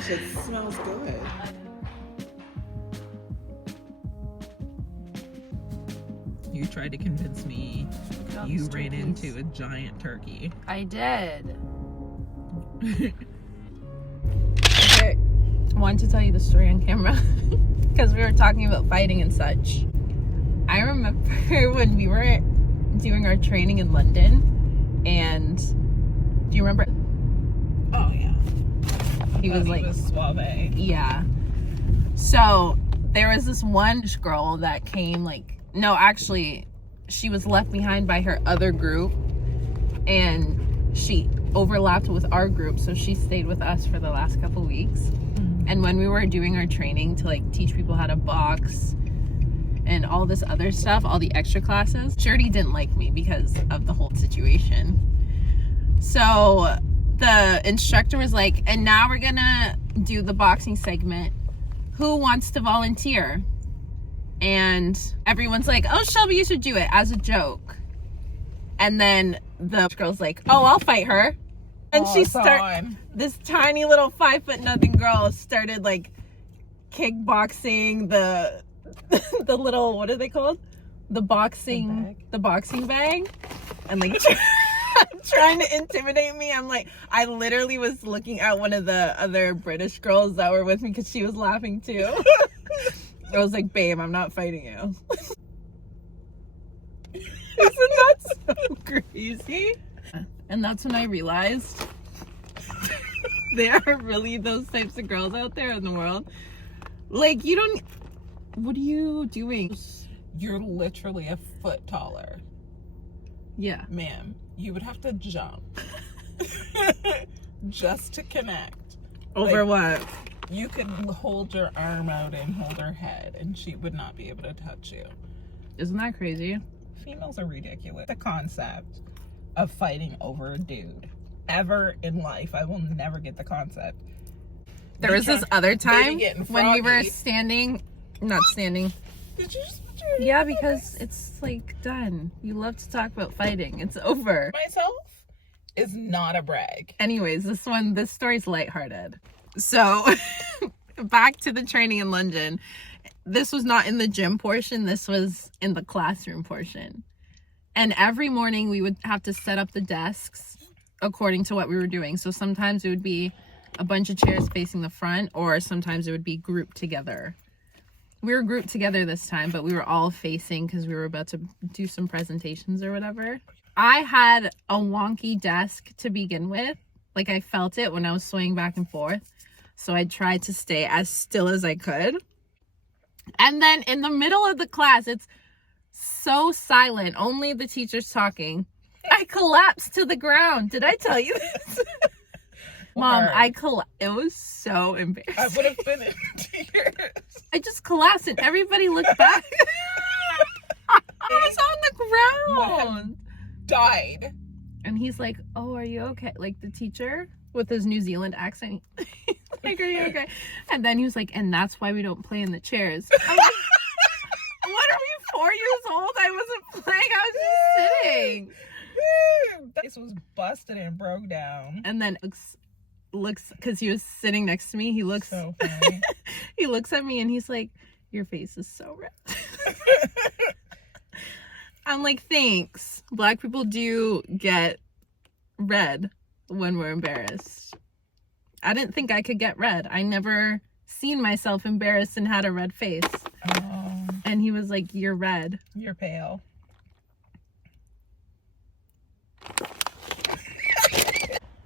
gosh, it smells good. You tried to convince me you ran into a giant turkey. I did. Okay, I wanted to tell you the story on camera because we were talking about fighting and such. I remember when we were doing our training in London, and do you remember? Oh yeah. He was suave. Yeah. So there was this one girl that came, no, actually, she was left behind by her other group, and she overlapped with our group, so she stayed with us for the last couple weeks. Mm-hmm. And when we were doing our training to teach people how to box and all this other stuff, all the extra classes, Shelby didn't like me because of the whole situation. So the instructor was like, and now we're gonna do the boxing segment. Who wants to volunteer? And everyone's like, oh, Shelby, you should do it, as a joke. And then the girl's like, oh, I'll fight her. And she started, this tiny little 5'0" girl started kickboxing the little, what are they called? The boxing bag. And trying to intimidate me. I literally was looking at one of the other British girls that were with me because she was laughing too. I was like, babe, I'm not fighting you. Isn't that so crazy? And that's when I realized there are really those types of girls out there in the world. What are you doing? You're literally a foot taller. Yeah. Ma'am, you would have to jump just to connect. Over what? You could hold your arm out and hold her head, and she would not be able to touch you. Isn't that crazy? Females are ridiculous. The concept of fighting over a dude. Ever in life, I will never get the concept. There was this other time when we were not standing. Did you just Yeah, because it's done. You love to talk about fighting. It's over. Myself is not a brag. Anyways, this story's lighthearted. So back to the training in London. This was not in the gym portion. This was in the classroom portion. And every morning we would have to set up the desks according to what we were doing. So sometimes it would be a bunch of chairs facing the front, or sometimes it would be grouped together. We were grouped together this time, but we were all facing because we were about to do some presentations or whatever. I had a wonky desk to begin with. I felt it when I was swaying back and forth. So I tried to stay as still as I could. And then in the middle of the class, it's so silent, only the teacher's talking. I collapsed to the ground. Did I tell you this? Mom, it was so embarrassing. I would have been in tears. I just collapsed and everybody looked back. I was on the ground. Died. And he's like, oh, are you okay? The teacher with his New Zealand accent. Are you okay? And then he was like, and that's why we don't play in the chairs. I'm like, what are we, 4 years old? I wasn't playing. I was just sitting. This was busted and broke down. And then looks because he was sitting next to me. He looks so funny. He looks at me and he's like, your face is so red. I'm like, thanks. Black people do get red when we're embarrassed. I didn't think I could get red. I never seen myself embarrassed and had a red face. Oh. And he was like, you're red. You're pale.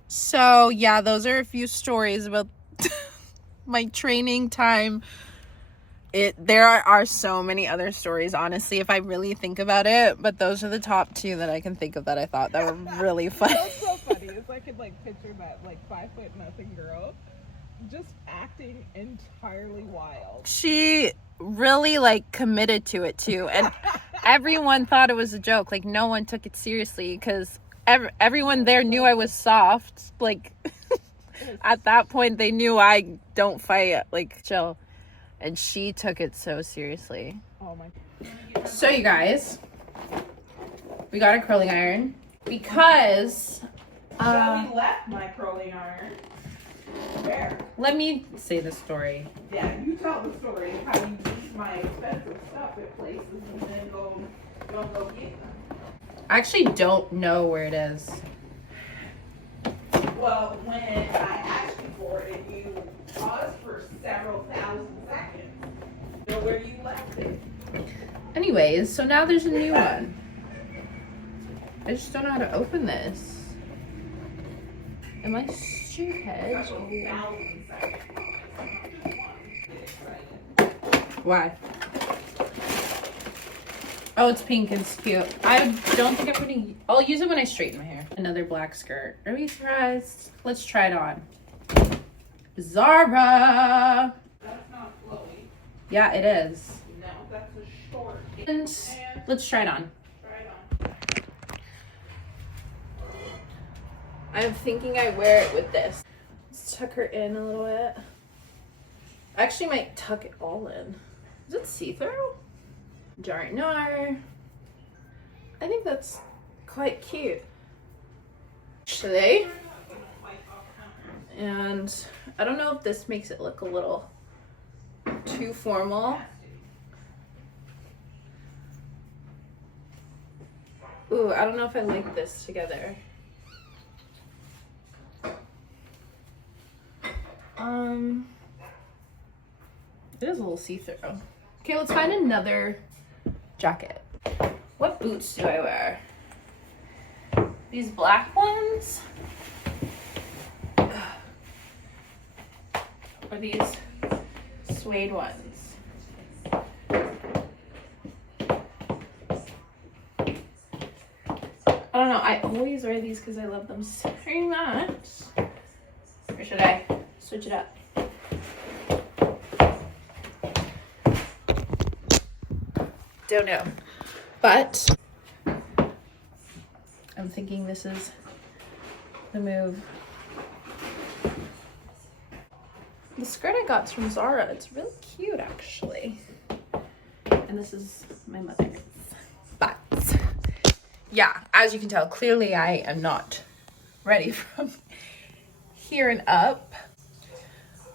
So yeah, those are a few stories about my training time. There are so many other stories, honestly, if I really think about it, but those are the top two that I can think of that I thought that were really funny. That's so funny. It's I could picture that 5'0" girl just acting entirely wild. She really committed to it too, and everyone thought it was a joke. No one took it seriously because everyone there knew I was soft. At that point they knew I don't fight. Chill. And she took it so seriously. Oh my God. So you guys, we got a curling iron because Shelby left my curling iron. Where? Let me say the story. Yeah, you tell the story of how you use my expensive stuff at places and then don't go get them. I actually don't know where it is. Well, when I asked you for it, you paused for several thousand seconds. Know where you left it. Anyways, so now there's a new one. I just don't know how to open this. Am I stupid? Why? Oh, it's pink and it's cute. I don't think I'm putting... I'll use it when I straighten my hair. Another black skirt. Are we surprised? Let's try it on. Zara! That's not flowy. Yeah, it is. No, that's a short. And let's try it on. Try it on. I'm thinking I wear it with this. Let's tuck her in a little bit. I actually might tuck it all in. Is it see-through? Darn, no. I think that's quite cute. Actually. And I don't know if this makes it look a little too formal. Ooh, I don't know if I like this together. It is a little see-through. Okay, let's find another jacket. What boots do I wear? These black ones? Or these suede ones? I don't know. I always wear these because I love them so much. Or should I switch it up? Don't know. But I'm thinking this is the move. The skirt I got's from Zara. It's really cute, actually. And this is my mother's. But yeah, as you can tell, clearly I am not ready from here and up.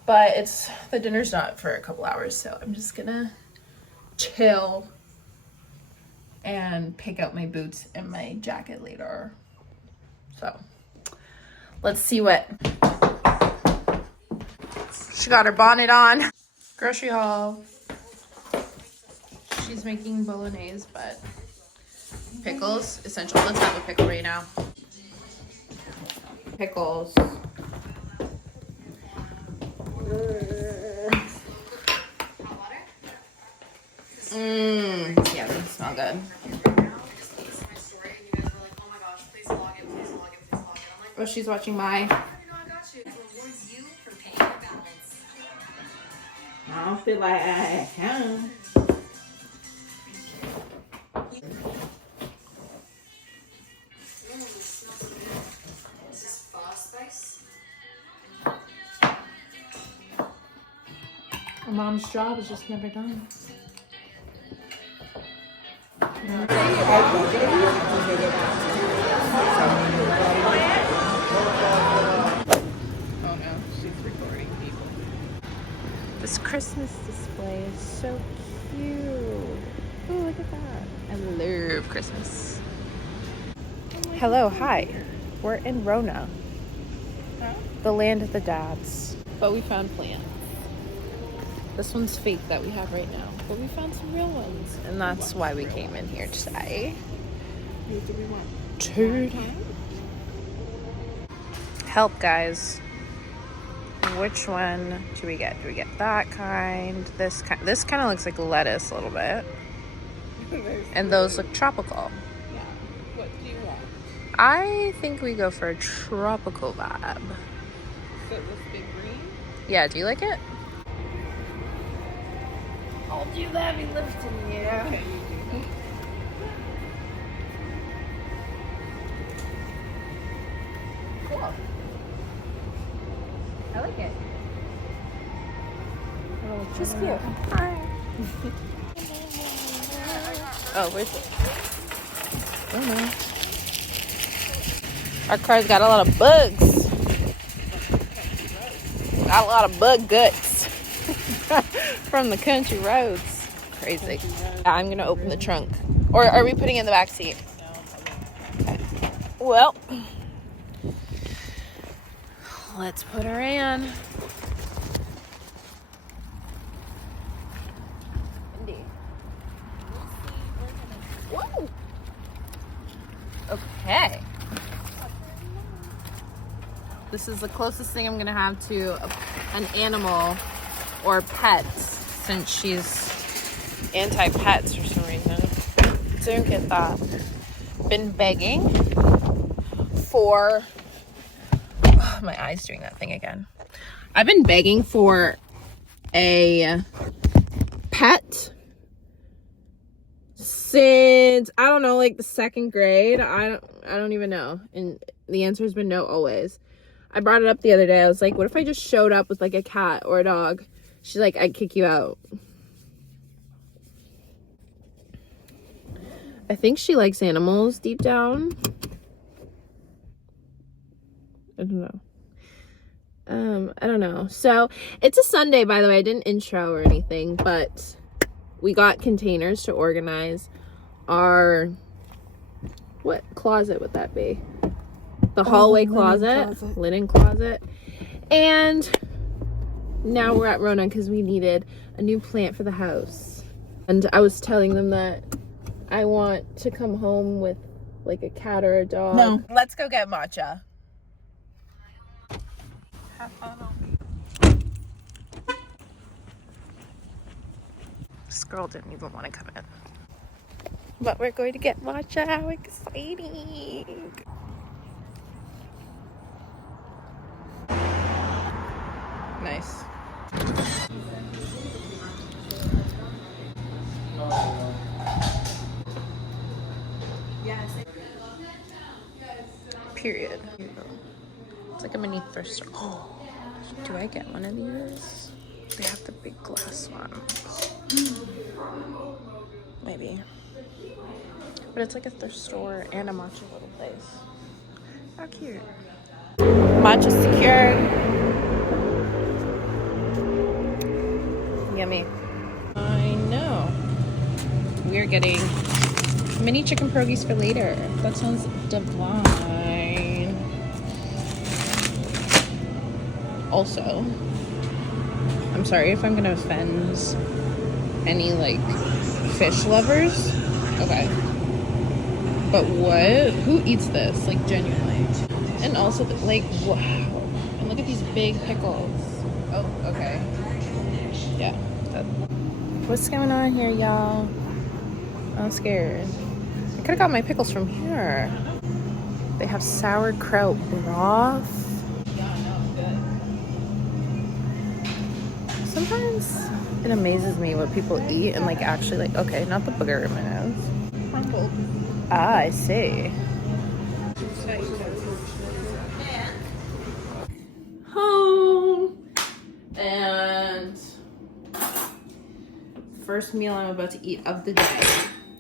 But the dinner's not for a couple hours, so I'm just gonna chill and pick out my boots and my jacket later. So let's see what. She got her bonnet on. Grocery haul. She's making bolognese, but pickles, essential. Let's have a pickle right now. Pickles. Yeah, they smell good. Oh, she's watching my. I don't feel like I can. A mom's job is just never done. Oh no, she's recording people. This Christmas display is so cute. Oh, look at that. I love Christmas. Hello, hi. We're in Rona. Huh? The land of the dads. But we found plants. This one's fake that we have right now. But we found some real ones. And that's why we came in here today. What do we want? Two. Help, guys. Which one do we get? Do we get that kind? This kind of looks like lettuce a little bit. And those look tropical. Yeah. What do you want? I think we go for a tropical vibe. So this big green? Yeah, do you like it? I'll do the heavy lifting, yeah. Okay, you do. Cool. I like it. She's cute. Hi. Oh, where's it? Oh no. Our car's got a lot of bugs. Got a lot of bug guts from the country roads. Crazy. I'm going to open the trunk. Or are we putting it in the back seat? Okay. Well, let's put her in. Whoa. Okay. This is the closest thing I'm gonna have to an animal or pet, since she's anti-pets for some reason. Don't get that. Been begging for, oh, my eye's doing that thing again. I've been begging for a pet since, I don't know, like the 2nd grade. I don't even know. And the answer has been no always. I brought it up the other day. I was like, what if I just showed up with like a cat or a dog? She's like, I'd kick you out. I think she likes animals deep down. I don't know. I don't know. So it's a Sunday, by the way. I didn't intro or anything, but we got containers to organize our, what closet would that be? The hallway closet, linen closet. And now we're at Rona because we needed a new plant for the house. And I was telling them that I want to come home with like a cat or a dog. No. Let's go get matcha. This girl didn't even want to come in. But we're going to get matcha. How exciting. Nice. Period. It's like a mini thrift store. Oh, do I get one of these? They have the big glass ones. Maybe. But it's like a thrift store and a matcha little place. How cute. Matcha secured. Yummy. I know. We're getting mini chicken pierogies for later. That sounds divine. Also, I'm sorry if I'm gonna offend any like fish lovers. Okay. But what? Who eats this? Like genuinely. And also like, wow. And look at these big pickles. Oh, okay. Yeah. What's going on here, y'all? I'm scared. I could have got my pickles from here. They have sauerkraut broth. Sometimes it amazes me what people eat and like actually like, okay, not the booger in my nose. Crumbled. Ah, I see. Home. And first meal I'm about to eat of the day.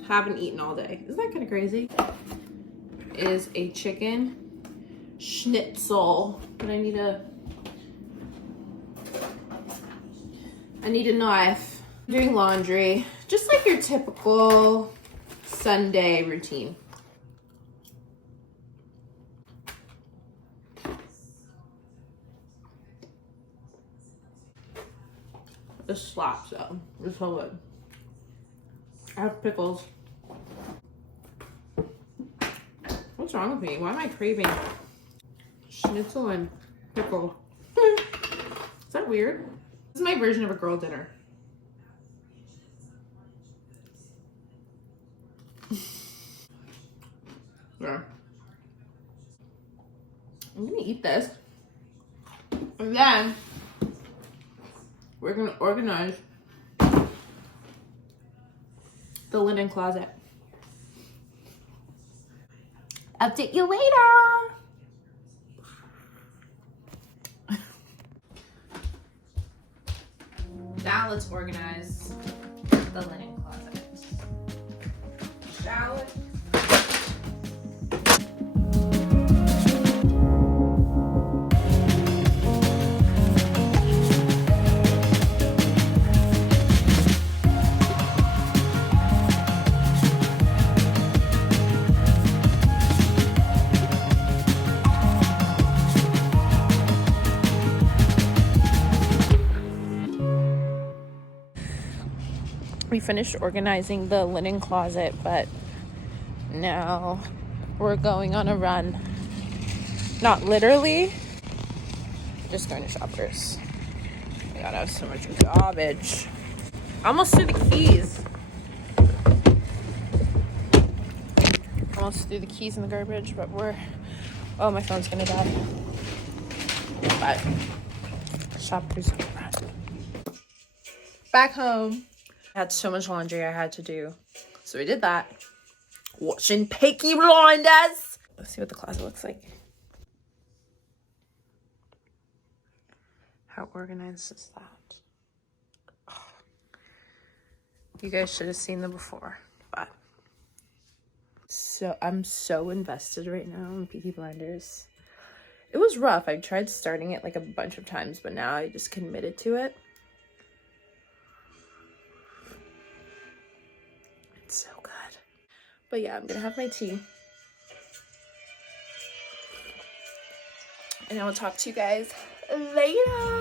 Haven't eaten all day. Isn't that kind of crazy? Is a chicken schnitzel. But I need a knife. I'm doing laundry. Just like your typical Sunday routine. This slaps though. It's so good. I have pickles. What's wrong with me? Why am I craving schnitzel and pickle? Is that weird? This is my version of a girl dinner. Yeah. I'm gonna eat this. And then we're gonna organize the linen closet. Update you later. Now let's organize the linen closet. Shall we? We finished organizing the linen closet, but now we're going on a run. Not literally, just going to Shoppers. Oh my God, I have so much garbage. Almost threw the keys. Almost threw the keys in the garbage, but oh, my phone's gonna die. But Shoppers run. Back home. I had so much laundry I had to do, so we did that. Watching Peaky Blinders. Let's see what the closet looks like. How organized is that? Oh. You guys should have seen them before, but so I'm so invested right now in Peaky Blinders. It was rough. I tried starting it like a bunch of times, but now I just committed to it. It's so good. But yeah, I'm gonna have my tea. And I will talk to you guys later.